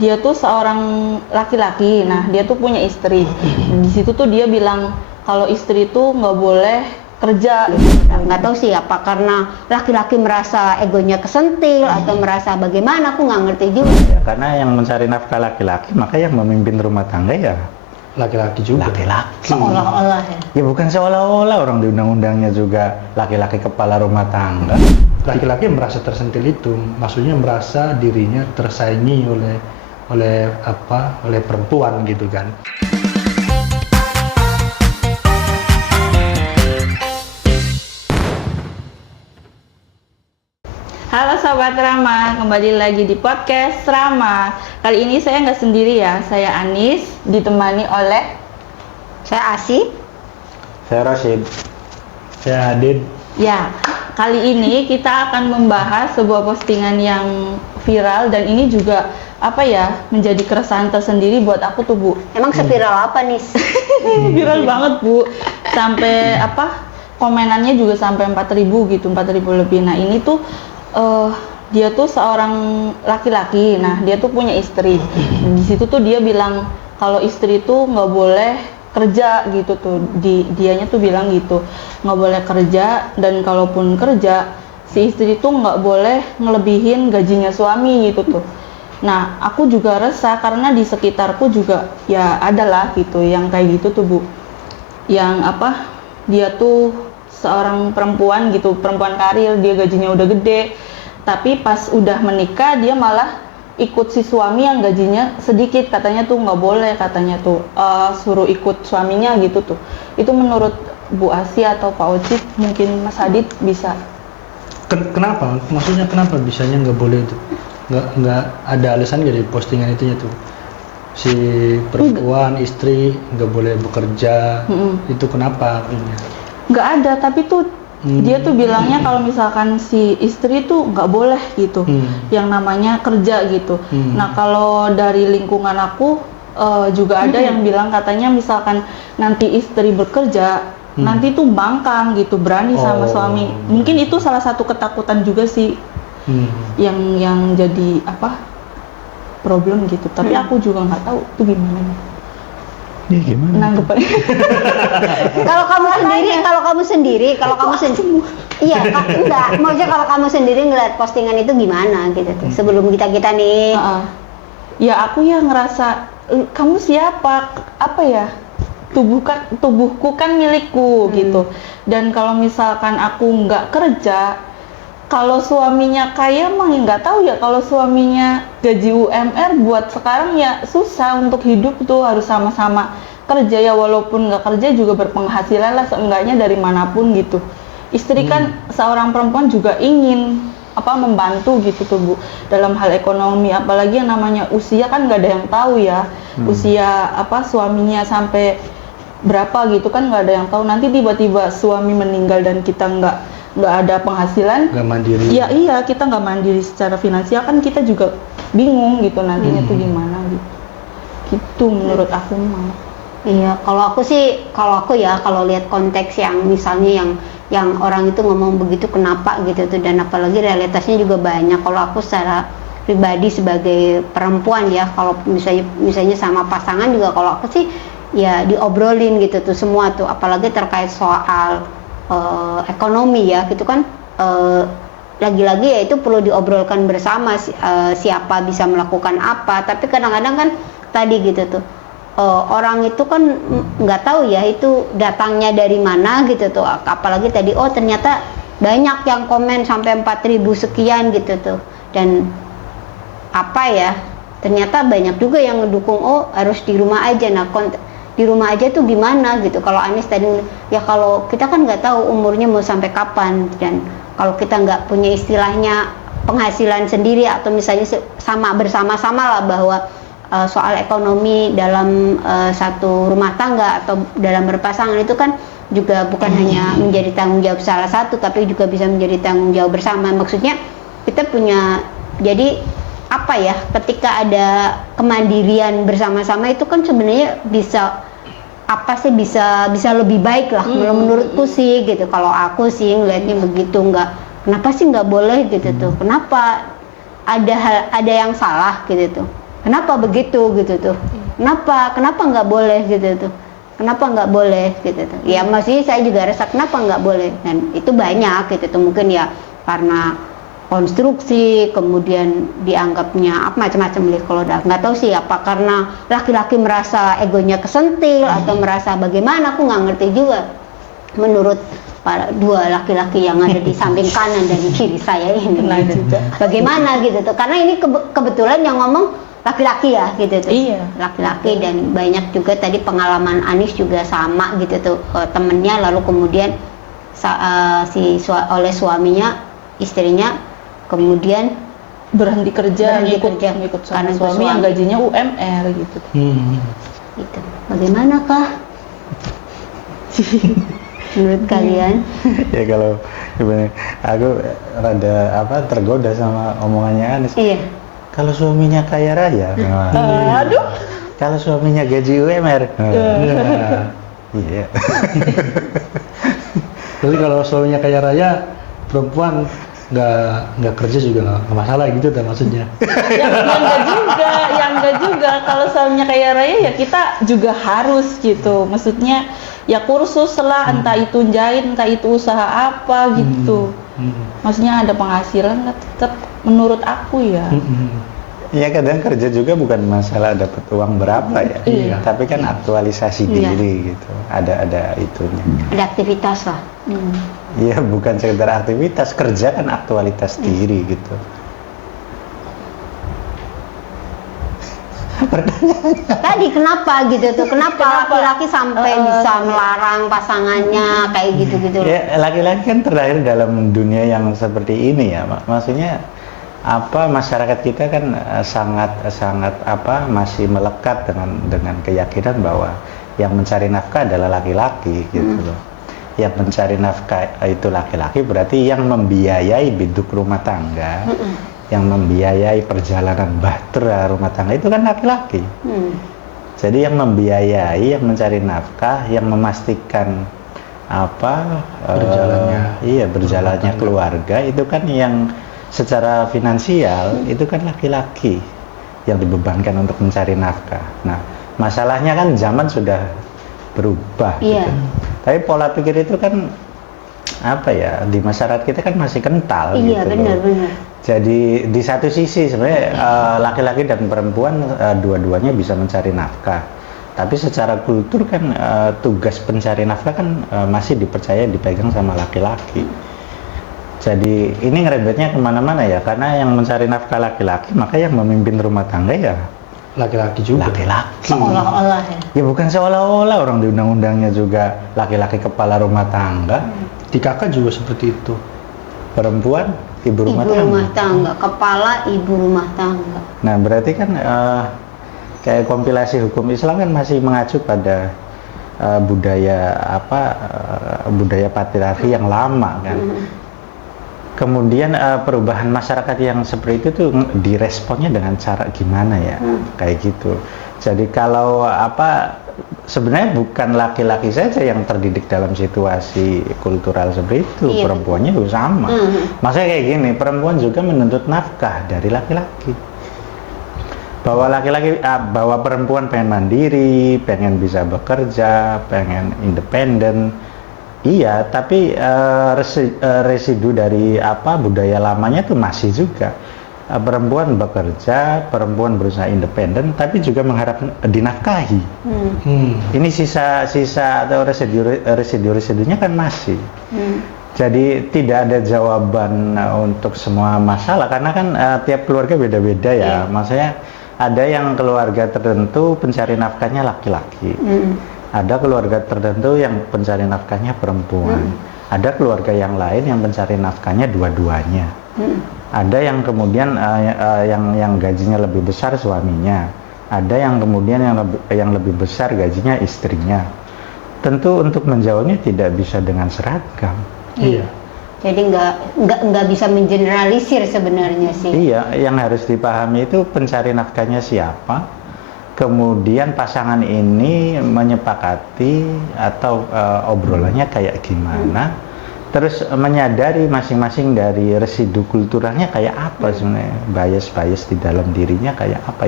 dia tuh seorang laki-laki. Nah, dia tuh punya istri. Di situ tuh dia bilang kalau istri tuh nggak boleh kerja. Nggak tahu sih apa karena laki-laki merasa egonya kesentil atau merasa bagaimana, aku nggak ngerti juga. Ya, karena yang mencari nafkah laki-laki, maka yang memimpin rumah tangga ya Laki-laki juga. laki-laki. Seolah-olah ya. Ya bukan seolah-olah, orang di undang-undangnya juga laki-laki kepala rumah tangga. Laki-laki merasa tersentil itu, maksudnya merasa dirinya tersaingi oleh perempuan gitu kan. Halo Sobat Rama, kembali lagi di podcast Rama. Kali ini saya nggak sendiri ya, saya Anis, ditemani oleh Saya Asi. Saya Rashid. Saya Adit. ya. Kali ini kita akan membahas sebuah postingan yang viral dan ini juga menjadi keresahan tersendiri buat aku tuh, Bu. Emang seviral apa nih? Viral banget, Bu. Sampai komenannya juga sampai 4.000 gitu, 4.000 lebih. Nah, ini tuh dia tuh seorang laki-laki. Nah, dia tuh punya istri. Di situ tuh dia bilang kalau istri tuh nggak boleh kerja gitu tuh. Dianya tuh bilang gitu, nggak boleh kerja, dan kalaupun kerja si istri tuh nggak boleh ngelebihin gajinya suami gitu tuh. Nah, aku juga resah karena di sekitarku juga ya adalah gitu yang kayak gitu tuh, Bu. Yang dia tuh seorang perempuan gitu, perempuan karir, dia gajinya udah gede, tapi pas udah menikah dia malah ikut si suami yang gajinya sedikit, katanya tuh nggak boleh, katanya tuh suruh ikut suaminya gitu tuh. Itu menurut Bu Asi atau Pak Ocit, mungkin Mas Adit bisa. Kenapa? Maksudnya kenapa bisanya nggak boleh itu? Nggak ada alasan nggak di postingan itunya tuh? Si perempuan istri nggak boleh bekerja, itu kenapa? Nggak ada, tapi tuh dia tuh bilangnya kalau misalkan si istri tuh nggak boleh gitu, yang namanya kerja gitu. Nah, kalau dari lingkungan aku juga ada yang bilang katanya misalkan nanti istri bekerja, nanti tuh bangkang gitu, berani sama suami. Mungkin itu salah satu ketakutan juga sih yang jadi problem gitu. Tapi aku juga nggak tahu tuh gimana. Ya gimana? Nanggepannya. Kalau kamu sendiri, iya, enggak. Maksudnya kalau kamu sendiri ngeliat postingan itu gimana gitu tuh. Sebelum kita nih. Ya aku ya ngerasa kamu siapa? Tubuhku kan milikku gitu. Dan kalau misalkan aku nggak kerja, kalau suaminya kaya mah nggak tahu ya, kalau suaminya gaji UMR buat sekarang ya susah untuk hidup tuh, harus sama-sama kerja ya, walaupun nggak kerja juga berpenghasilan lah seenggaknya dari manapun gitu. Istri kan seorang perempuan juga ingin membantu gitu tuh, Bu, dalam hal ekonomi, apalagi yang namanya usia kan nggak ada yang tahu ya. Usia suaminya sampai berapa gitu kan nggak ada yang tahu. Nanti tiba-tiba suami meninggal dan kita nggak ada penghasilan, nggak mandiri. Iya, kita nggak mandiri secara finansial, kan kita juga bingung gitu nantinya tuh gimana gitu menurut aku mah. Iya, kalau aku ya kalau lihat konteks yang misalnya yang orang itu ngomong begitu kenapa gitu tuh, dan apalagi realitasnya juga banyak. Kalau aku secara pribadi sebagai perempuan ya, kalau misalnya sama pasangan juga, kalau aku sih ya diobrolin gitu tuh semua tuh, apalagi terkait soal ekonomi ya gitu kan, lagi-lagi ya itu perlu diobrolkan bersama, siapa bisa melakukan apa. Tapi kadang-kadang kan tadi gitu tuh, orang itu kan nggak tahu ya itu datangnya dari mana gitu tuh, apalagi tadi ternyata banyak yang komen sampai 4.000 sekian gitu tuh, dan ternyata banyak juga yang ngedukung harus di rumah aja. Nah, di rumah aja tuh gimana gitu. Kalau Anis tadi ya, kalau kita kan nggak tahu umurnya mau sampai kapan, dan kalau kita nggak punya istilahnya penghasilan sendiri atau misalnya bersama-sama lah bahwa soal ekonomi dalam satu rumah tangga atau dalam berpasangan itu kan juga bukan hanya menjadi tanggung jawab salah satu, tapi juga bisa menjadi tanggung jawab bersama. Maksudnya kita punya, jadi ketika ada kemandirian bersama-sama itu kan sebenarnya bisa lebih baik lah, menurutku sih gitu. Kalau aku sih ngelihatnya begitu, kenapa sih nggak boleh gitu tuh, kenapa ada yang salah gitu tuh. kenapa begitu gitu tuh, kenapa nggak boleh gitu tuh, kenapa nggak boleh gitu tuh. Ya masih saya juga rasa kenapa nggak boleh, dan itu banyak gitu tuh, mungkin ya karena konstruksi, kemudian dianggapnya apa macam-macam deh, kalau udah nggak tahu sih apa karena laki-laki merasa egonya kesentil atau merasa bagaimana, aku nggak ngerti juga. Menurut para dua laki-laki yang ada di samping kanan dan kiri saya ini gitu tuh, bagaimana gitu tuh, karena ini kebetulan yang ngomong laki-laki ya gitu tuh, Iya. laki-laki, dan banyak juga tadi pengalaman Anis juga sama gitu tuh, temennya lalu kemudian oleh suaminya, istrinya kemudian Berhenti kerja, Berhenti ngikut kerja. ngikut Karena sama suami yang suami. gajinya UMR gitu. gitu. Bagaimana kah menurut kalian? Ya kalau gimana, aku rada tergoda sama omongannya Anis. Iya. Kalau suaminya kaya raya, Aduh. kalau suaminya gaji UMR, iya. Berarti kalau suaminya kaya raya, perempuan nggak kerja juga nggak masalah gitu kan maksudnya. yang enggak juga. Kalau suaminya kaya raya ya kita juga harus gitu. Maksudnya ya kursus lah, entah itu jahit, entah itu usaha apa gitu. Maksudnya ada penghasilan lah tetap menurut aku ya. Ya kadang kerja juga bukan masalah dapat uang berapa ya, Iya. tapi kan aktualisasi Iya. diri gitu. Ada itunya. Ada aktivitas lah. Iya, bukan sekedar aktivitas, kerja kan aktualitas diri gitu. Tadi kenapa gitu tuh? Kenapa laki-laki sampai bisa melarang pasangannya kayak gitu-gitu? Ya laki-laki kan terlahir dalam dunia yang seperti ini ya, maksudnya masyarakat kita kan sangat masih melekat dengan keyakinan bahwa yang mencari nafkah adalah laki-laki gitu loh. Yang mencari nafkah itu laki-laki, berarti yang membiayai hidup rumah tangga, yang membiayai perjalanan bahtera rumah tangga itu kan laki-laki. Jadi yang membiayai, yang mencari nafkah, yang memastikan berjalannya keluarga itu kan yang secara finansial itu kan laki-laki yang dibebankan untuk mencari nafkah. Nah, masalahnya kan zaman sudah berubah Iya. gitu. Tapi pola pikir itu kan di masyarakat kita kan masih kental Iya, gitu loh. benar-benar. Jadi di satu sisi sebenarnya laki-laki dan perempuan dua-duanya bisa mencari nafkah. Tapi secara kultur kan tugas pencari nafkah kan masih dipegang sama laki-laki. Jadi ini ngerebetnya kemana-mana ya, karena yang mencari nafkah laki-laki, maka yang memimpin rumah tangga ya Laki-laki juga. laki-laki. Seolah-olah ya. Ya bukan seolah-olah, orang di undang-undangnya juga laki-laki kepala rumah tangga, Di kakak juga seperti itu. perempuan ibu rumah Ibu tangga. rumah tangga, kepala ibu rumah tangga. Nah berarti kan kayak kompilasi hukum Islam kan masih mengacu pada budaya patriarki yang lama kan. Kemudian perubahan masyarakat yang seperti itu tuh diresponnya dengan cara gimana ya, kayak gitu. Jadi kalau sebenarnya bukan laki-laki saja yang terdidik dalam situasi kultural seperti itu, Iya, perempuannya juga sama. Maksudnya kayak gini, perempuan juga menuntut nafkah dari laki-laki. Bahwa perempuan pengen mandiri, pengen bisa bekerja, pengen independen. Iya, tapi residu dari budaya lamanya tuh masih juga. Perempuan bekerja, perempuan berusaha independen, tapi juga mengharap dinafkahi. Ini sisa atau residunya kan masih. Jadi tidak ada jawaban untuk semua masalah, karena kan tiap keluarga beda-beda ya. Maksudnya ada yang keluarga tertentu pencari nafkahnya laki-laki. Ada keluarga tertentu yang pencari nafkahnya perempuan. Ada keluarga yang lain yang pencari nafkahnya dua-duanya. Ada yang kemudian yang gajinya lebih besar suaminya. Ada yang kemudian yang lebih besar gajinya istrinya. Tentu untuk menjawabnya tidak bisa dengan seragam. Iya. Jadi nggak bisa mengeneralisir sebenarnya sih. Iya, yang harus dipahami itu pencari nafkahnya siapa. Kemudian pasangan ini menyepakati atau obrolannya kayak gimana, terus menyadari masing-masing dari residu kulturalnya kayak apa sebenarnya, bias di dalam dirinya kayak apa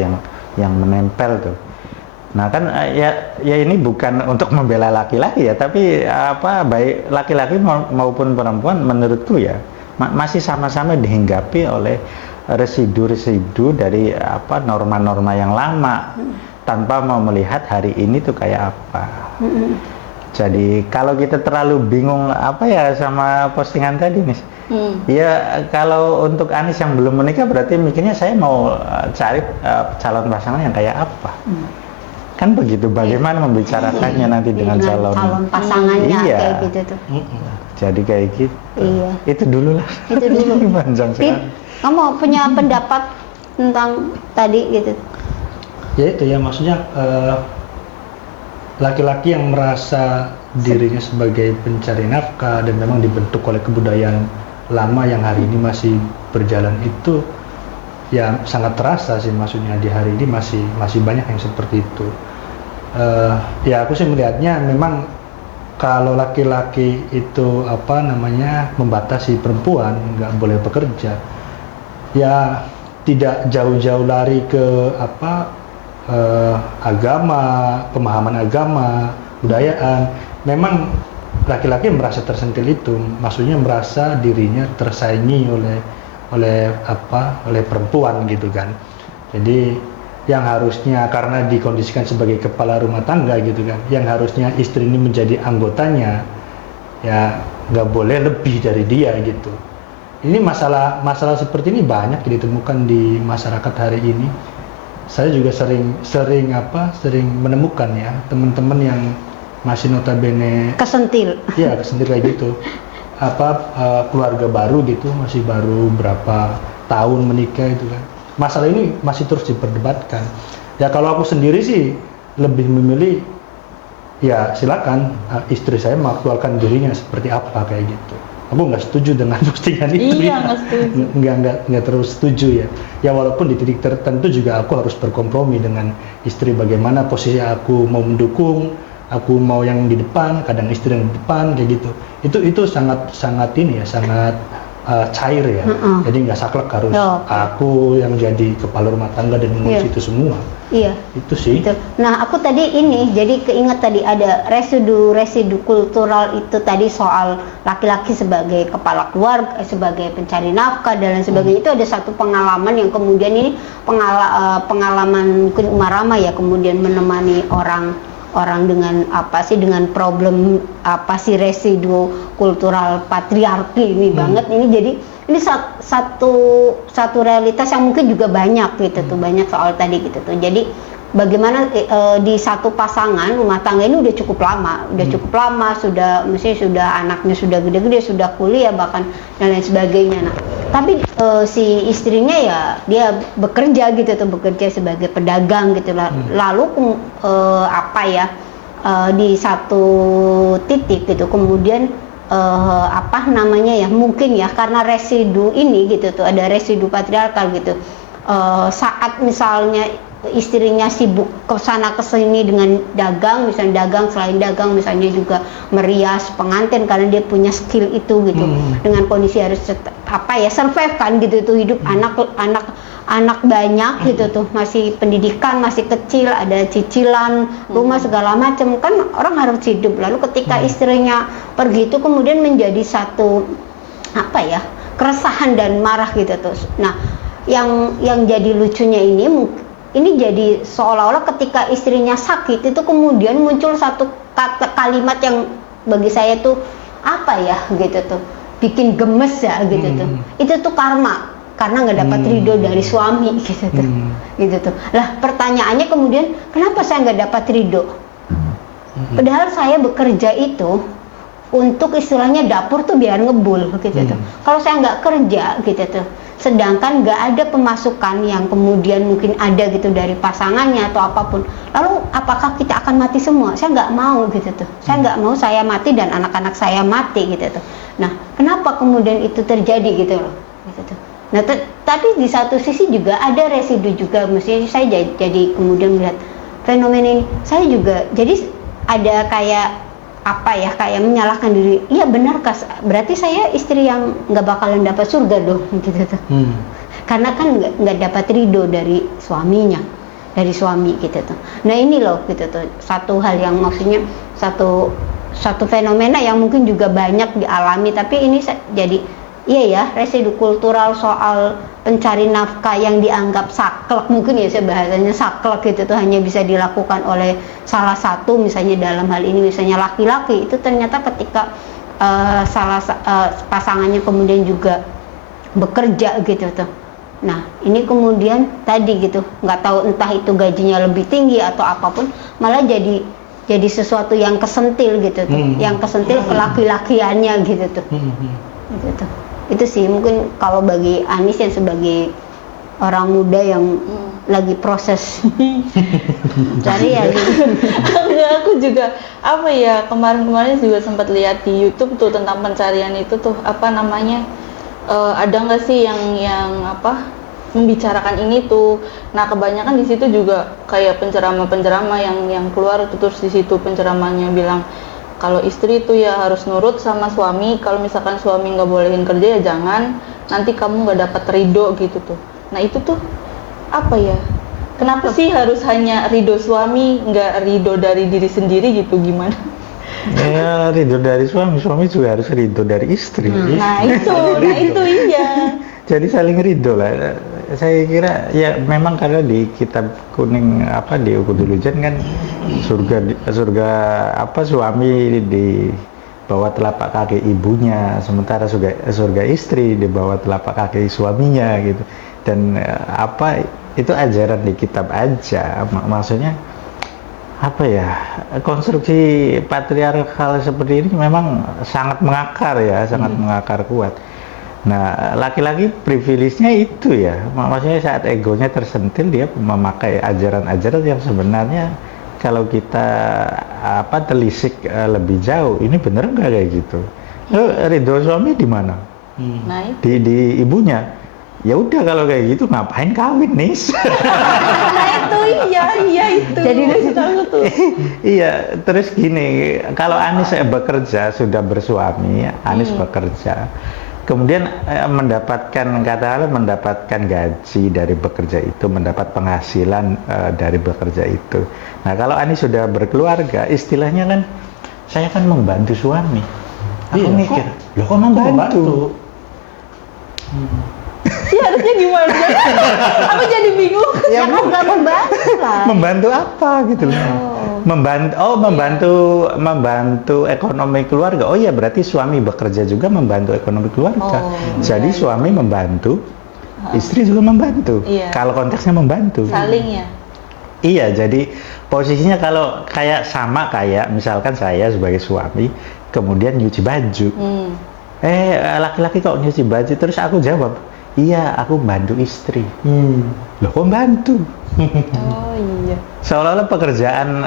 yang menempel tuh. Nah kan ya ini bukan untuk membela laki-laki ya, tapi baik laki-laki maupun perempuan menurutku ya masih sama-sama dihinggapi oleh residu-residu dari norma-norma yang lama tanpa mau melihat hari ini tuh kayak apa. Jadi kalau kita terlalu bingung sama postingan tadi nih, ya kalau untuk Anies yang belum menikah berarti mikirnya saya mau cari calon pasangan yang kayak apa. Kan begitu, bagaimana membicarakannya nanti dengan calon pasangannya iya. Kayak gitu tuh. Jadi kayak gitu. Iya. Itu dulu lah. Itu dulu. Panjang sekali. Kamu punya pendapat tentang tadi gitu? Ya itu ya, maksudnya laki-laki yang merasa dirinya sebagai pencari nafkah dan memang dibentuk oleh kebudayaan lama yang hari ini masih berjalan itu yang sangat terasa sih, maksudnya di hari ini masih banyak yang seperti itu. Ya aku sih melihatnya memang kalau laki-laki itu membatasi perempuan nggak boleh bekerja, ya tidak jauh-jauh lari ke agama, pemahaman agama, budayaan. Memang laki-laki merasa tersentil itu, maksudnya merasa dirinya tersaingi oleh perempuan gitu kan. Jadi yang harusnya karena dikondisikan sebagai kepala rumah tangga gitu kan, yang harusnya istri ini menjadi anggotanya, ya nggak boleh lebih dari dia gitu. Ini masalah seperti ini banyak ditemukan di masyarakat hari ini. Saya juga sering menemukan ya teman-teman yang masih notabene Kesentil. Iya, kesentil kayak gitu. Keluarga baru gitu, masih baru berapa tahun menikah itu kan. Masalah ini masih terus diperdebatkan. Ya kalau aku sendiri sih lebih memilih ya silakan istri saya mengaktualkan dirinya seperti apa kayak gitu. Aku nggak setuju dengan postingan itu. Iya, nggak setuju. Nggak terus setuju ya. Ya walaupun di titik tertentu juga aku harus berkompromi dengan istri, bagaimana posisi aku mau mendukung, aku mau yang di depan, kadang istri yang di depan kayak gitu. Itu sangat cair ya. Jadi nggak saklek harus aku yang jadi kepala rumah tangga dan mengurus itu semua. Iya. Itu sih. Gitu. Nah, aku tadi jadi keinget tadi ada residu kultural itu tadi soal laki-laki sebagai kepala keluarga, sebagai pencari nafkah dan lain sebagainya. Itu ada satu pengalaman yang kemudian ini pengalaman mungkin Umar Rama ya, kemudian menemani orang dengan dengan problem residu kultural patriarki ini banget ini. Jadi ini satu realitas yang mungkin juga banyak gitu tuh, banyak soal tadi gitu tuh. Jadi bagaimana di satu pasangan rumah tangga ini udah cukup lama, sudah anaknya sudah gede-gede, sudah kuliah bahkan dan lain sebagainya. Nah, tapi si istrinya ya dia bekerja gitu tuh, bekerja sebagai pedagang gitu lah. Lalu di satu titik gitu kemudian mungkin ya karena residu ini gitu tuh, ada residu patriarkal gitu. Saat misalnya istrinya sibuk ke sana ke sini dengan dagang, misalnya selain dagang misalnya juga merias pengantin karena dia punya skill itu gitu. Dengan kondisi harus survive kan gitu tuh, hidup anak banyak gitu tuh, masih pendidikan, masih kecil, ada cicilan rumah segala macam kan, orang harus hidup. Lalu ketika istrinya pergi itu kemudian menjadi satu keresahan dan marah gitu tuh. Nah, yang jadi lucunya ini jadi seolah-olah ketika istrinya sakit itu kemudian muncul satu kalimat yang bagi saya tuh gitu tuh, bikin gemes ya gitu tuh. Itu tuh karena nggak dapat ridho dari suami gitu tuh. Gitu tuh. Lah pertanyaannya kemudian kenapa saya nggak dapat ridho? Padahal saya bekerja itu untuk istilahnya dapur tuh biar ngebul gitu tuh. Kalau saya nggak kerja gitu tuh, sedangkan nggak ada pemasukan yang kemudian mungkin ada gitu dari pasangannya atau apapun, lalu apakah kita akan mati semua? Saya nggak mau gitu tuh. Saya nggak mau saya mati dan anak-anak saya mati gitu tuh. Nah, kenapa kemudian itu terjadi gitu loh? Gitu tuh. Nah, tapi di satu sisi juga ada residu juga, mesti saya jadi kemudian melihat fenomena ini. Saya juga jadi ada kayak apa ya, kayak menyalahkan diri. Iya benar Kas, berarti saya istri yang nggak bakalan dapat surga dong gitu tuh. Karena kan nggak dapat ridho dari suaminya, dari suami gitu tuh. Nah ini loh gitu tuh, satu hal yang maksudnya satu fenomena yang mungkin juga banyak dialami, tapi ini jadi iya ya, residu kultural soal pencari nafkah yang dianggap saklek, mungkin ya saya bahasanya saklek gitu tuh, hanya bisa dilakukan oleh salah satu, misalnya dalam hal ini misalnya laki-laki, itu ternyata ketika pasangannya kemudian juga bekerja gitu tuh. Nah ini kemudian tadi gitu, nggak tahu entah itu gajinya lebih tinggi atau apapun, malah jadi sesuatu yang kesentil gitu tuh, yang kesentil kelaki-lakiannya gitu tuh. Gitu. Itu sih mungkin kalau bagi Anis yang sebagai orang muda yang lagi proses cari ya gitu. Aku juga apa ya, kemarin juga sempat lihat di YouTube tuh tentang pencarian itu tuh, apa namanya, ada nggak sih yang apa membicarakan ini tuh. Nah kebanyakan di situ juga kayak penceramah yang keluar tuh, terus di situ penceramahnya bilang kalau istri itu ya harus nurut sama suami, kalau misalkan suami nggak bolehin kerja ya jangan, nanti kamu nggak dapat ridho gitu tuh. Nah itu tuh apa ya, kenapa sih harus hanya ridho suami, nggak ridho dari diri sendiri gitu, gimana? Ya ridho dari suami juga harus ridho dari istri. Nah itu iya. Jadi saling ridho lah. Saya kira ya memang karena di kitab kuning apa di Ukudulujan kan surga apa suami di bawah telapak kaki ibunya, sementara surga istri di bawah telapak kaki suaminya gitu. Dan apa itu ajaran di kitab aja, maksudnya apa ya, konstruksi patriarkal seperti ini memang sangat mengakar ya, sangat mengakar kuat. Nah, laki-laki privilege-nya itu ya, maksudnya saat egonya tersentil dia memakai ajaran-ajaran yang sebenarnya kalau kita apa telisik lebih jauh, ini bener nggak kayak gitu? Ridho suami di mana? Nah Di ibunya. Ya udah kalau kayak gitu ngapain kawin nih? nah itu iya itu. Jadi aku tuh. Iya, terus gini, kalau Anis bekerja sudah bersuami, Anis bekerja. Kemudian mendapatkan gaji dari bekerja itu, mendapat penghasilan dari bekerja itu. Nah kalau Ani sudah berkeluarga, istilahnya kan saya kan membantu suami. Aku mikir, loh kok membantu? Sih harusnya gimana? Aku jadi bingung. Ya kan nggak membantu lah. Membantu apa gitu loh? Membantu ekonomi keluarga. Oh iya, berarti suami bekerja juga membantu ekonomi keluarga. Jadi suami membantu, istri juga membantu. Iya. Kalau konteksnya membantu. Saling ya. Iya, jadi posisinya kalau sama kayak misalkan saya sebagai suami kemudian nyuci baju. Laki-laki kok nyuci baju, terus aku jawab, iya aku bantu istri. Loh kok bantu? Oh iya. Seolah-olah pekerjaan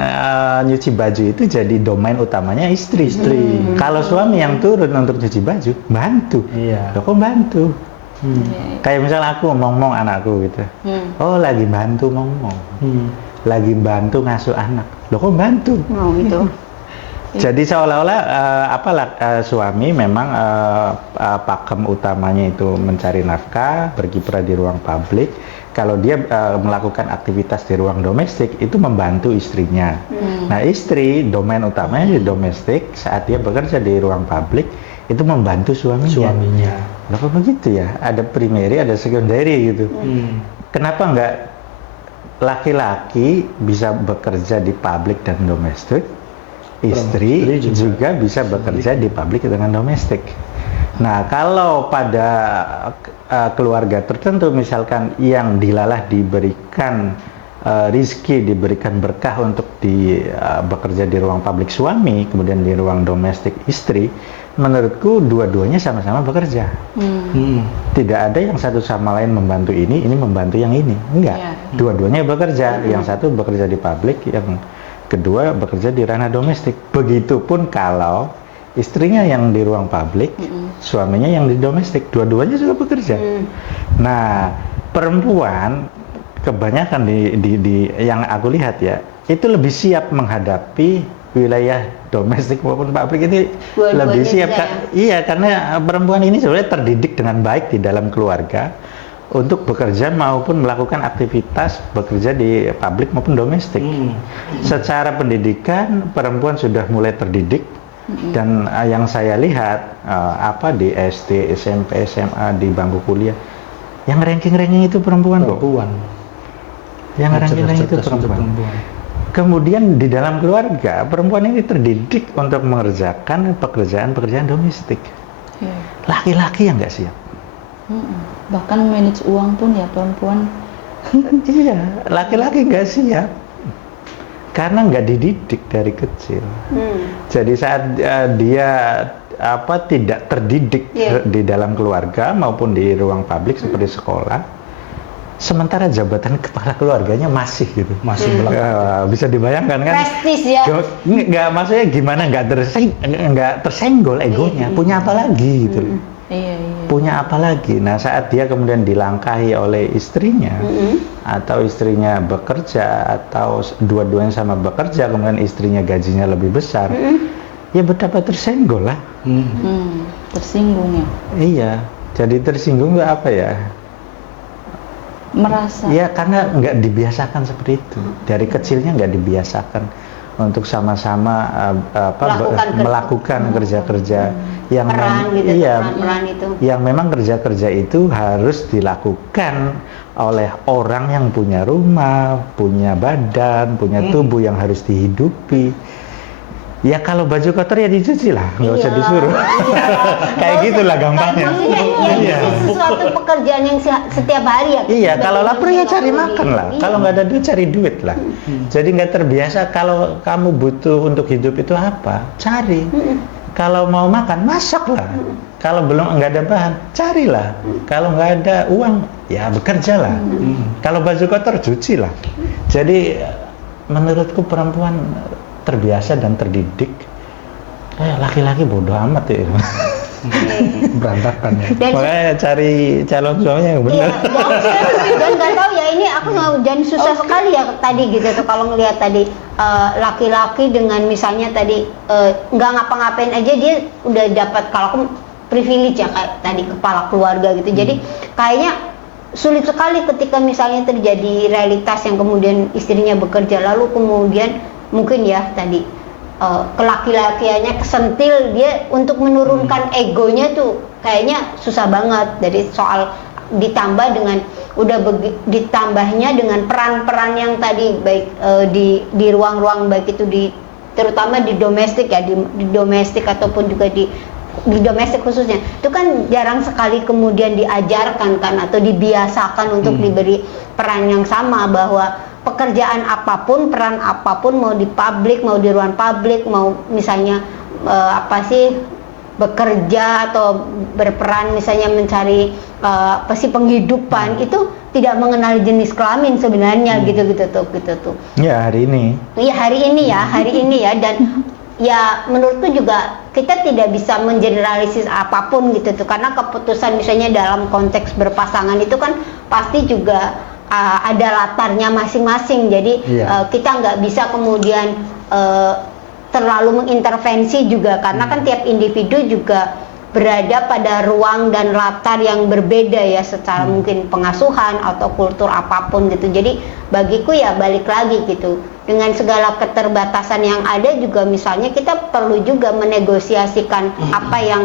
nyuci baju itu jadi domain utamanya istri. Kalau suami yang turun untuk nyuci baju, bantu. Iya. Loh kok bantu? Iya. Kayak misalnya aku ngomong anakku gitu. Oh lagi bantu ngomong. Lagi bantu ngasuh anak. Loh kok bantu? Oh gitu. Jadi seolah-olah suami memang pakem utamanya itu mencari nafkah, berkiprah di ruang publik. Kalau dia melakukan aktivitas di ruang domestik itu membantu istrinya. Nah istri domain utamanya di domestik, saat dia bekerja di ruang publik itu membantu suaminya. Loh kok begitu ya? Ada primary, ada secondary gitu. Kenapa enggak laki-laki bisa bekerja di publik dan domestik? Istri juga bisa bekerja di publik dengan domestik. Nah, kalau pada keluarga tertentu misalkan yang dilalah diberikan rizki, diberikan berkah untuk bekerja di ruang publik suami, kemudian di ruang domestik istri, menurutku dua-duanya sama-sama bekerja. Tidak ada yang satu sama lain membantu ini membantu yang ini. Enggak. Dua-duanya bekerja. Yang satu bekerja di publik, yang kedua bekerja di ranah domestik. Begitupun kalau istrinya yang di ruang publik, suaminya yang di domestik, dua-duanya juga bekerja. Nah, perempuan kebanyakan di yang aku lihat ya, itu lebih siap menghadapi wilayah domestik maupun pabrik ini Dua-duanya lebih siap. bisa, Iya, karena perempuan ini sebenarnya terdidik dengan baik di dalam keluarga untuk bekerja maupun melakukan aktivitas bekerja di publik maupun domestik. Secara pendidikan perempuan sudah mulai terdidik dan yang saya lihat di SD, SMP, SMA, di bangku kuliah yang ranking-ranking itu perempuan kok. Yang ranking-ranking itu perempuan. Kemudian di dalam keluarga perempuan ini terdidik untuk mengerjakan pekerjaan-pekerjaan domestik. Laki-laki yang nggak siap. Bahkan manage uang pun ya perempuan. Iya, laki-laki nggak siap karena nggak dididik dari kecil. Jadi saat dia tidak terdidik di dalam keluarga maupun di ruang publik seperti sekolah, sementara jabatan kepala keluarganya masih gitu. Masih bisa dibayangkan kan? Prestis ya. Nggak, maksudnya gimana nggak tersenggol egonya. Punya apa lagi gitu? Iya. Punya apa lagi? Nah, saat dia kemudian dilangkahi oleh istrinya, atau istrinya bekerja, atau dua-duanya sama bekerja, kemudian istrinya gajinya lebih besar, ya betapa tersenggol lah. Tersinggung ya. Iya, jadi tersinggung nggak apa ya? Merasa. Ya karena nggak dibiasakan seperti itu. Dari kecilnya nggak dibiasakan untuk sama-sama melakukan kerja-kerja yang Peran gitu, peran itu. yang memang kerja-kerja itu harus dilakukan oleh orang yang punya rumah, punya badan, punya tubuh yang harus dihidupi. Ya kalau baju kotor ya dicuci lah, nggak usah disuruh. Kayak gitulah gampangnya. Maksudnya itu sesuatu pekerjaan yang setiap hari ya. Iya, kalau lapar ya cari makan lah. Kalau nggak ada duit cari duit lah. Jadi nggak terbiasa. Kalau kamu butuh untuk hidup itu apa? Cari. Kalau mau makan, masak lah. Kalau belum nggak ada bahan, carilah. Kalau nggak ada uang, ya bekerja lah. Kalau baju kotor, cuci lah. Jadi menurutku perempuan terbiasa dan terdidik. Laki-laki bodoh amat ya. Berantakan ya. Makanya cari calon suami yang benar. Dan nggak tahu ya, ini aku jadi susah sekali ya tadi gitu tuh kalau ngelihat tadi laki-laki dengan misalnya tadi nggak ngapa-ngapain aja dia udah dapat, kalau aku privilege ya kayak tadi kepala keluarga gitu. Jadi kayaknya sulit sekali ketika misalnya terjadi realitas yang kemudian istrinya bekerja lalu kemudian mungkin ya tadi kelaki-lakiannya kesentil, dia untuk menurunkan egonya tuh kayaknya susah banget. Dari soal ditambah dengan ditambahnya dengan peran-peran yang tadi baik di ruang-ruang baik itu terutama di domestik ya, di domestik ataupun juga di domestik khususnya itu kan jarang sekali kemudian diajarkan kan atau dibiasakan untuk diberi peran yang sama, bahwa pekerjaan apapun, peran apapun, mau di publik, mau di ruang publik, mau misalnya bekerja atau berperan misalnya mencari penghidupan, itu tidak mengenal jenis kelamin sebenarnya gitu tuh. Ya hari ini. Iya hari ini ya dan ya menurutku juga kita tidak bisa mengeneralisir apapun gitu tuh, karena keputusan misalnya dalam konteks berpasangan itu kan pasti juga ada latarnya masing-masing. Jadi kita nggak bisa kemudian terlalu mengintervensi juga, karena kan tiap individu juga berada pada ruang dan latar yang berbeda ya, secara mungkin pengasuhan atau kultur apapun gitu. Jadi bagiku ya balik lagi gitu, dengan segala keterbatasan yang ada juga misalnya kita perlu juga menegosiasikan apa yang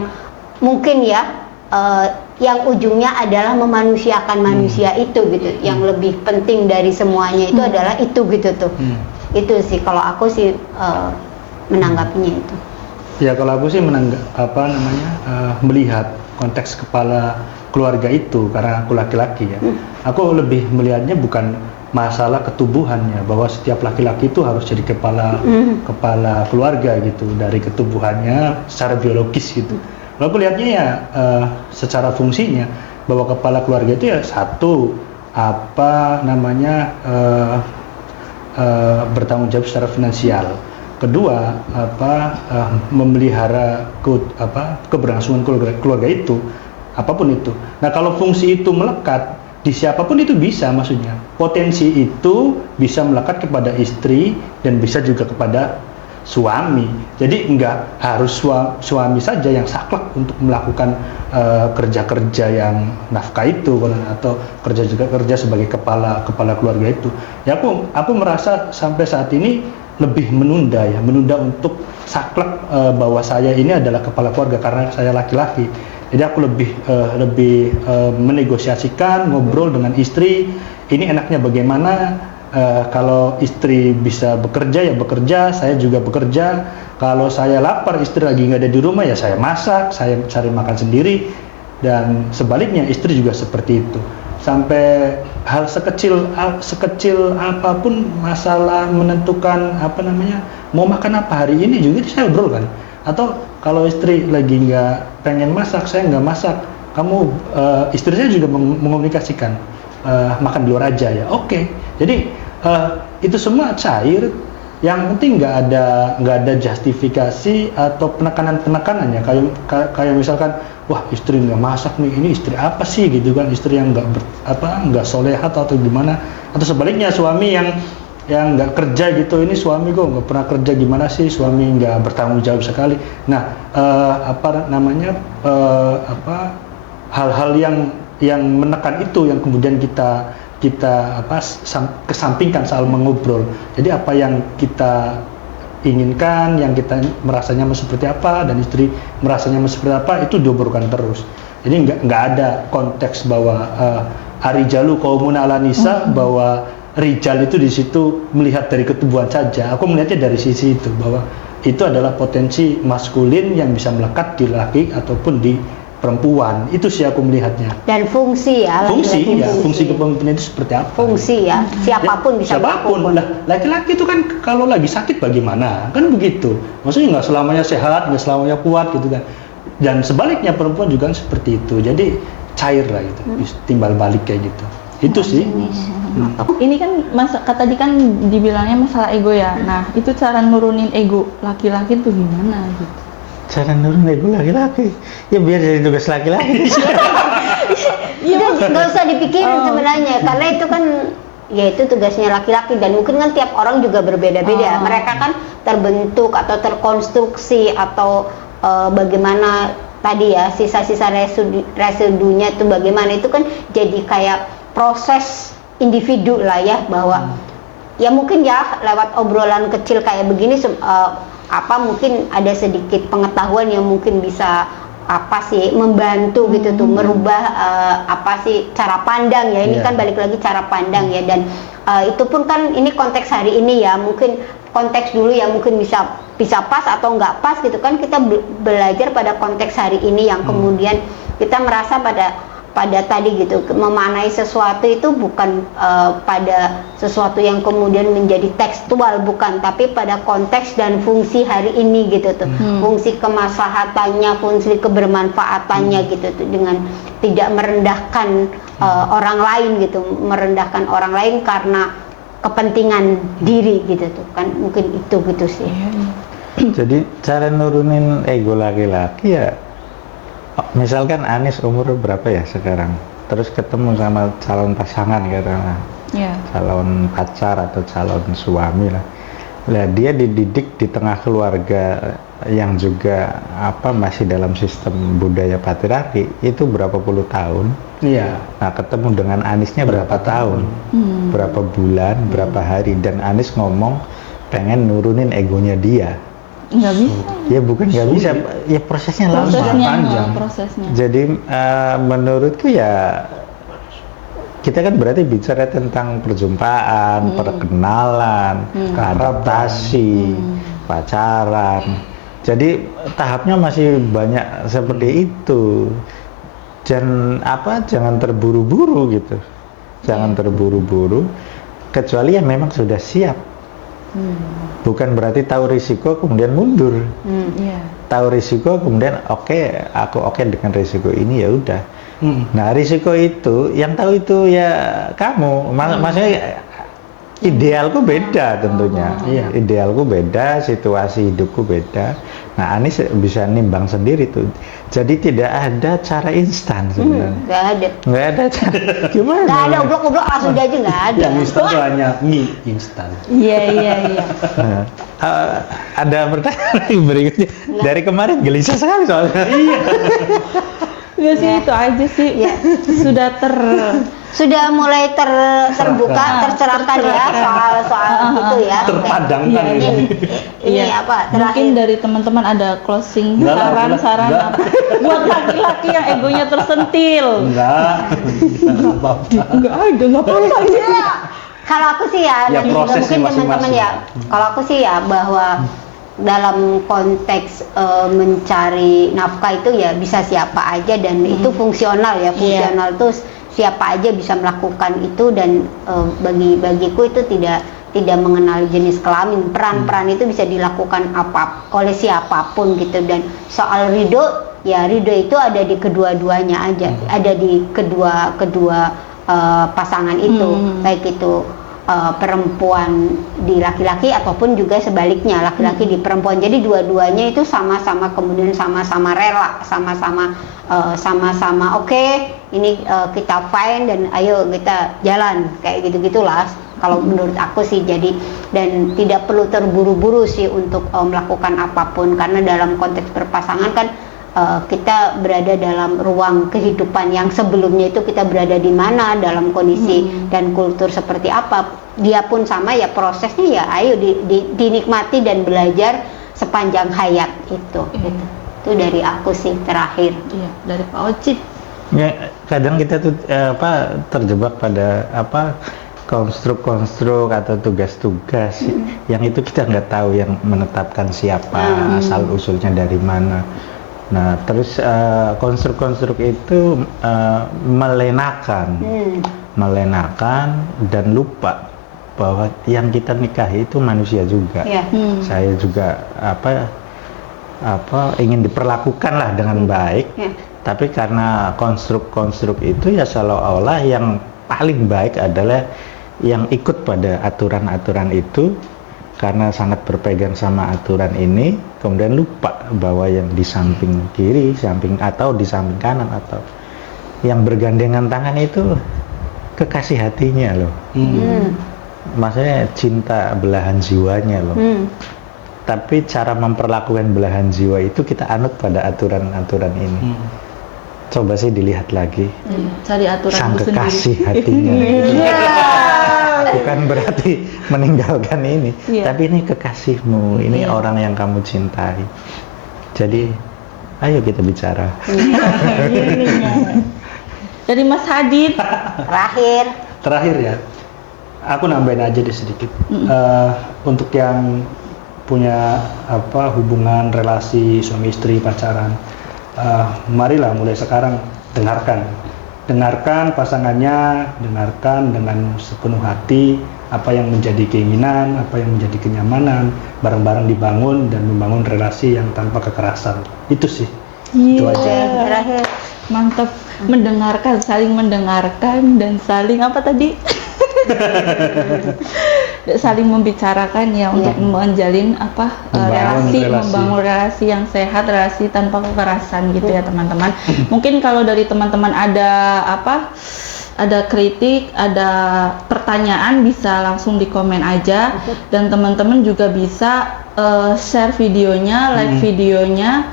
mungkin ya yang ujungnya adalah memanusiakan manusia itu gitu. Yang lebih penting dari semuanya itu adalah itu gitu tuh. Itu sih kalau aku sih menanggapinya itu. Ya kalau aku sih melihat konteks kepala keluarga itu, karena aku laki-laki ya. Aku lebih melihatnya bukan masalah ketubuhannya, bahwa setiap laki-laki itu harus jadi kepala keluarga gitu dari ketubuhannya secara biologis gitu. Kalau aku lihatnya ya secara fungsinya, bahwa kepala keluarga itu ya satu bertanggung jawab secara finansial. Kedua, memelihara keberlangsungan keluarga itu, apapun itu. Nah, kalau fungsi itu melekat di siapapun itu bisa, maksudnya potensi itu bisa melekat kepada istri dan bisa juga kepada suami. Jadi nggak harus suami saja yang saklek untuk melakukan kerja-kerja yang nafkah itu atau kerja sebagai kepala keluarga itu. Ya aku merasa sampai saat ini lebih menunda untuk saklek bahwa saya ini adalah kepala keluarga karena saya laki-laki. Jadi aku lebih menegosiasikan, ngobrol dengan istri, ini enaknya bagaimana. Kalau istri bisa bekerja ya bekerja, saya juga bekerja. Kalau saya lapar, istri lagi nggak ada di rumah ya saya masak, saya cari makan sendiri. Dan sebaliknya istri juga seperti itu. Sampai hal sekecil apapun masalah menentukan mau makan apa hari ini juga saya obrolkan. Atau kalau istri lagi nggak pengen masak, saya nggak masak. Istri saya juga mengomunikasikan makan di luar aja ya. Oke. Jadi itu semua cair. Yang penting nggak ada justifikasi atau penekanan-penekanannya. Kayak misalkan, wah istri nggak masak nih, ini istri apa sih gitu kan? Istri yang nggak solehat atau gimana? Atau sebaliknya suami yang nggak kerja gitu, ini suami kok nggak pernah kerja, gimana sih suami nggak bertanggung jawab sekali. Nah hal-hal yang menekan itu yang kemudian kita kesampingkan soal mengobrol. Jadi apa yang kita inginkan, yang kita merasa nyaman seperti apa, dan istri merasa nyaman seperti apa, itu diobrolkan terus. Jadi nggak ada konteks bahwa arijalu qaumuna ala nisa, bahwa rijal itu di situ melihat dari ketubuhan saja. Aku melihatnya dari sisi itu, bahwa itu adalah potensi maskulin yang bisa melekat di laki ataupun di perempuan. Itu sih aku melihatnya. Dan fungsi ya. Fungsi kepemimpinan itu seperti apa? Fungsi ya, siapapun bisa siapapun. Lah, laki-laki itu kan kalau lagi sakit bagaimana? Kan begitu. Maksudnya nggak selamanya sehat, nggak selamanya kuat gitu kan. Dan sebaliknya perempuan juga seperti itu. Jadi cair lah gitu, timbal balik kayak gitu. Itu sih. Ini kan tadi kan dibilangnya masalah ego ya. Nah, itu cara nurunin ego laki-laki tuh gimana gitu? Cara nurunin ego laki-laki? Ya biar jadi tugas laki-laki. Itu nggak usah dipikirin sebenarnya, karena itu kan ya itu tugasnya laki-laki, dan mungkin kan tiap orang juga berbeda-beda. Mereka kan terbentuk atau terkonstruksi atau bagaimana tadi ya, sisa-sisa residunya itu bagaimana, itu kan jadi kayak proses individu lah ya, bahwa ya mungkin ya lewat obrolan kecil kayak begini mungkin ada sedikit pengetahuan yang mungkin bisa membantu gitu tuh merubah cara pandang ya. Ini kan balik lagi cara pandang ya, dan itu pun kan ini konteks hari ini ya, mungkin konteks dulu ya mungkin bisa pas atau nggak pas gitu kan. Kita belajar pada konteks hari ini yang kemudian kita merasa pada tadi gitu, memaknai sesuatu itu bukan pada sesuatu yang kemudian menjadi tekstual, bukan, tapi pada konteks dan fungsi hari ini gitu tuh. Fungsi kemaslahatannya, fungsi kebermanfaatannya gitu tuh, dengan tidak merendahkan orang lain gitu, merendahkan orang lain karena kepentingan diri gitu tuh kan, mungkin itu gitu sih. Jadi cara nurunin ego laki-laki ya, misalkan Anies umur berapa ya sekarang, terus ketemu sama calon pasangan katakanlah, calon pacar atau calon suami lah. Dia dididik di tengah keluarga yang juga masih dalam sistem budaya patriarki, itu berapa puluh tahun. Nah ketemu dengan Aniesnya berapa tahun, berapa bulan, berapa hari, dan Anies ngomong pengen nurunin egonya dia. Nggak bisa. Ya bukan nggak bisa, ya prosesnya lama, panjang. Jadi menurutku ya, kita kan berarti bicara tentang perjumpaan, perkenalan, adaptasi, pacaran. Jadi tahapnya masih banyak seperti itu. Dan jangan terburu-buru gitu. Jangan terburu-buru, kecuali yang memang sudah siap. Bukan berarti tahu risiko kemudian mundur. Tahu risiko kemudian aku oke dengan risiko ini, ya udah. Nah risiko itu yang tahu itu ya kamu. Maksudnya Idealku beda tentunya. Iya. Idealku beda, situasi hidupku beda. Nah, Anis bisa nimbang sendiri tuh. Jadi tidak ada cara instan sebenarnya. Nggak ada. Nggak ada cara. Gimana? Nggak ada ublok-ublok langsung aja nggak ada. Yang instan tuh hanya mie instan. Iya. Nah, ada pertanyaan berikutnya. Dari kemarin gelisah sekali soalnya. Nggak sih, itu aja sih. Iya. Sudah mulai terbuka, tercerahkan ya soal itu ya. Terpadangkan Oke. ini. Ini apa? Mungkin Terakhir. dari teman-teman ada closing Enggak lah, saran-saran enggak. apa buat laki-laki yang egonya tersentil. Enggak apa-apa. Enggak ada, enggak apa-apa ya. Kalau aku sih ya, Ya, dan juga prosesnya mungkin teman-teman masing-masing. ya. Kalau aku sih ya bahwa dalam konteks mencari nafkah itu ya bisa siapa aja dan itu fungsional ya. Fungsional tuh siapa aja bisa melakukan itu dan bagiku itu tidak mengenal jenis kelamin. Peran-peran itu bisa dilakukan oleh siapapun gitu. Dan soal ridho, ya ridho itu ada di kedua-duanya aja, ada di kedua pasangan itu, baik itu perempuan di laki-laki ataupun juga sebaliknya laki-laki di perempuan. Jadi dua-duanya itu sama-sama kemudian sama-sama rela, sama-sama oke, ini kita fine dan ayo kita jalan kayak gitu-gitulah. Kalau menurut aku sih, jadi dan tidak perlu terburu-buru sih untuk melakukan apapun, karena dalam konteks berpasangan kan kita berada dalam ruang kehidupan yang sebelumnya itu kita berada di mana, dalam kondisi dan kultur seperti apa. Dia pun sama ya, prosesnya ya ayo dinikmati dan belajar sepanjang hayat itu. Gitu. Itu dari aku sih terakhir. Iya, dari Pak Oci. Ya, kadang kita tuh terjebak pada konstruk atau tugas-tugas yang itu kita nggak tahu yang menetapkan siapa, asal usulnya dari mana. Nah, terus konstruk itu melenakan dan lupa bahwa yang kita nikahi itu manusia juga. Ya. Saya juga ingin diperlakukan lah dengan baik. Ya. Tapi karena konstruk itu ya seolah-olah yang paling baik adalah yang ikut pada aturan-aturan itu, karena sangat berpegang sama aturan ini, kemudian lupa bahwa yang di samping kiri, atau di samping kanan atau yang bergandengan tangan itu kekasih hatinya loh. Maksudnya cinta belahan jiwanya loh. Tapi cara memperlakukan belahan jiwa itu kita anut pada aturan-aturan ini. Coba sih dilihat lagi. Cari aturan Sang sendiri. kekasih hatinya. Bukan berarti meninggalkan ini, tapi ini kekasihmu, ini orang yang kamu cintai. Jadi, ayo kita bicara. Dari Mas Hadid. Terakhir ya, aku nambahin aja deh sedikit. Untuk yang punya hubungan relasi suami istri pacaran, marilah mulai sekarang dengarkan pasangannya, dengarkan dengan sepenuh hati apa yang menjadi keinginan, apa yang menjadi kenyamanan, bareng-bareng dibangun dan membangun relasi yang tanpa kekerasan. Itu sih. Itu aja. terakhir. Mantap. Saling mendengarkan dan saling apa tadi? Saling membicarakan ya untuk menjalin membangun relasi yang sehat, relasi tanpa kekerasan gitu ya teman-teman. Mungkin kalau dari teman-teman ada kritik, ada pertanyaan, bisa langsung di komen aja, dan teman-teman juga bisa share videonya, like videonya,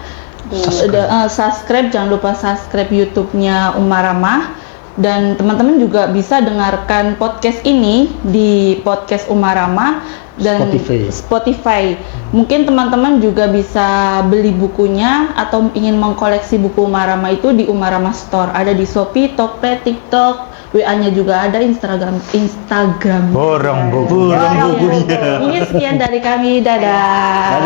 subscribe, jangan lupa subscribe YouTube-nya Umaramah. Dan teman-teman juga bisa dengarkan podcast ini di podcast Umaramah dan Spotify. Mungkin teman-teman juga bisa beli bukunya atau ingin mengkoleksi buku Umaramah itu di Umaramah Store. Ada di Shopee, Tokped, TikTok, WA-nya juga ada, Instagram. Borong bukunya. Ini sekian dari kami, dadah.